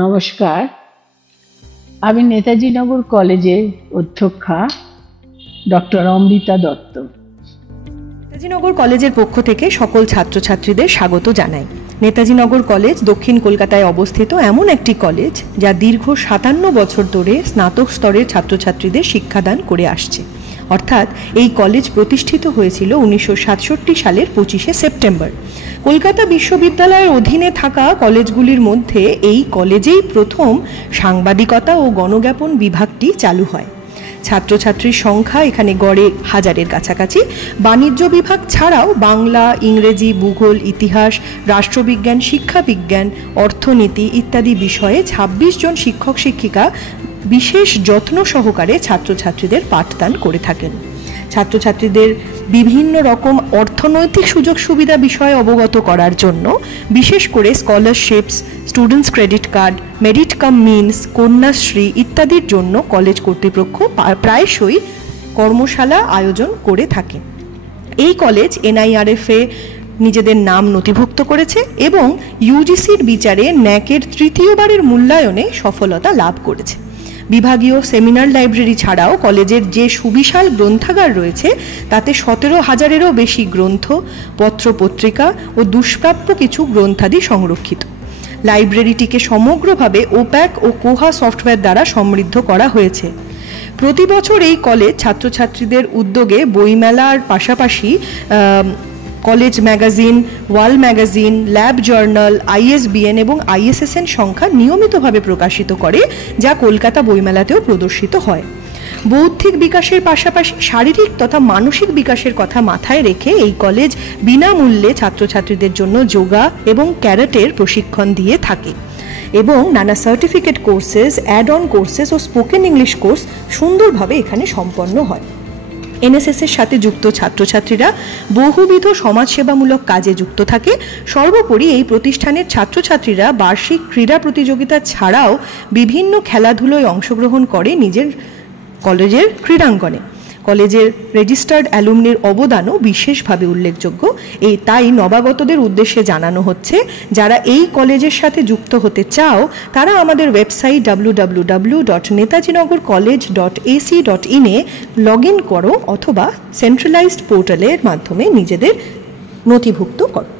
নমস্কার, আমি নেতাজি নগর কলেজের অধ্যক্ষা ডক্টর অমৃতা দত্ত। নেতাজি নগর কলেজের পক্ষ থেকে সকল ছাত্রছাত্রীদের স্বাগত জানাই। নেতাজি নগর কলেজ দক্ষিণ কলকাতায় অবস্থিত এমন একটি কলেজ যা দীর্ঘ 57 বছর ধরে স্নাতক স্তরের ছাত্রছাত্রীদের শিক্ষাদান করে আসছে। অর্থাৎ এই কলেজ প্রতিষ্ঠিত হয়েছিল 1967 সালের 25শে সেপ্টেম্বর। কলকাতা বিশ্ববিদ্যালয়ের অধীনে থাকা কলেজগুলির মধ্যে এই কলেজেই প্রথম সাংবাদিকতা ও গণজ্ঞাপন বিভাগটি চালু হয়। ছাত্রছাত্রীর সংখ্যা এখানে গড়ে 1000-এর কাছাকাছি। বাণিজ্য বিভাগ ছাড়াও বাংলা, ইংরেজি, ভূগোল, ইতিহাস, রাষ্ট্রবিজ্ঞান, শিক্ষাবিজ্ঞান, অর্থনীতি ইত্যাদি বিষয়ে 26 জন শিক্ষক শিক্ষিকা বিশেষ যত্ন সহকারে ছাত্রছাত্রীদের পাঠদান করে থাকেন। ছাত্রছাত্রীদের বিভিন্ন রকম অর্থনৈতিক সুযোগ সুবিধা বিষয়ে অবগত করার জন্য বিশেষ করে scholarships, students credit card, merit cum means, Kanyashree ইত্যাদির জন্য কলেজ কর্তৃপক্ষ প্রায়শই কর্মশালা আয়োজন করে থাকে। এই কলেজ NIRF-এ নিজেদের নাম নথিভুক্ত করেছে এবং ইউজিসির বিচারে ন্যাকের তৃতীয়বারের মূল্যায়নে সফলতা লাভ করেছে। বিভাগীয় সেমিনার লাইব্রেরি ছাড়াও কলেজের যে সুবিশাল গ্রন্থাগার রয়েছে তাতে 17,000-এরও বেশি গ্রন্থ, পত্রপত্রিকা ও দুষ্প্রাপ্য কিছু গ্রন্থাদি সংরক্ষিত। লাইব্রেরিটিকে সমগ্রভাবে ওপ্যাক ও কোহা সফটওয়্যার দ্বারা সমৃদ্ধ করা হয়েছে। প্রতি বছর এই কলেজ ছাত্রছাত্রীদের উদ্যোগে বইমেলার পাশাপাশি college magazine, wall magazine, lab journal, ISBN এবং ISSN সংখ্যা নিয়মিতভাবে প্রকাশিত করে, যা কলকাতা বইমেলাতেও প্রদর্শিত হয়। বৌদ্ধিক বিকাশের পাশাপাশি শারীরিক তথা মানসিক বিকাশের কথা মাথায় রেখে এই কলেজ বিনামূল্যে ছাত্রছাত্রীদের জন্য যোগা এবং ক্যারাটের প্রশিক্ষণ দিয়ে থাকে এবং নানা certificate courses, add on courses ও স্পোকেন ইংলিশ কোর্স সুন্দরভাবে এখানে সম্পন্ন হয়। NSS-এর সাথে যুক্ত ছাত্রছাত্রীরা বহুবিধ সমাজসেবামূলক কাজে যুক্ত থাকে। সর্বোপরি এই প্রতিষ্ঠানের ছাত্রছাত্রীরা বার্ষিক ক্রীড়া প্রতিযোগিতা ছাড়াও বিভিন্ন খেলাধুলোয় অংশগ্রহণ করে নিজের কলেজের ক্রীড়াঙ্গনে। কলেজের রেজিস্টার্ড অ্যালুমনির অবদানও বিশেষভাবে উল্লেখযোগ্য। তাই নবাগতদের উদ্দেশ্যে জানানো হচ্ছে, যারা এই কলেজের সাথে যুক্ত হতে চাও তারা আমাদের ওয়েবসাইট www.netajinagarcollege.ac.in-এ লগ ইন করো অথবা সেন্ট্রালাইজড পোর্টালের মাধ্যমে নিজেদের নথিভুক্ত করো।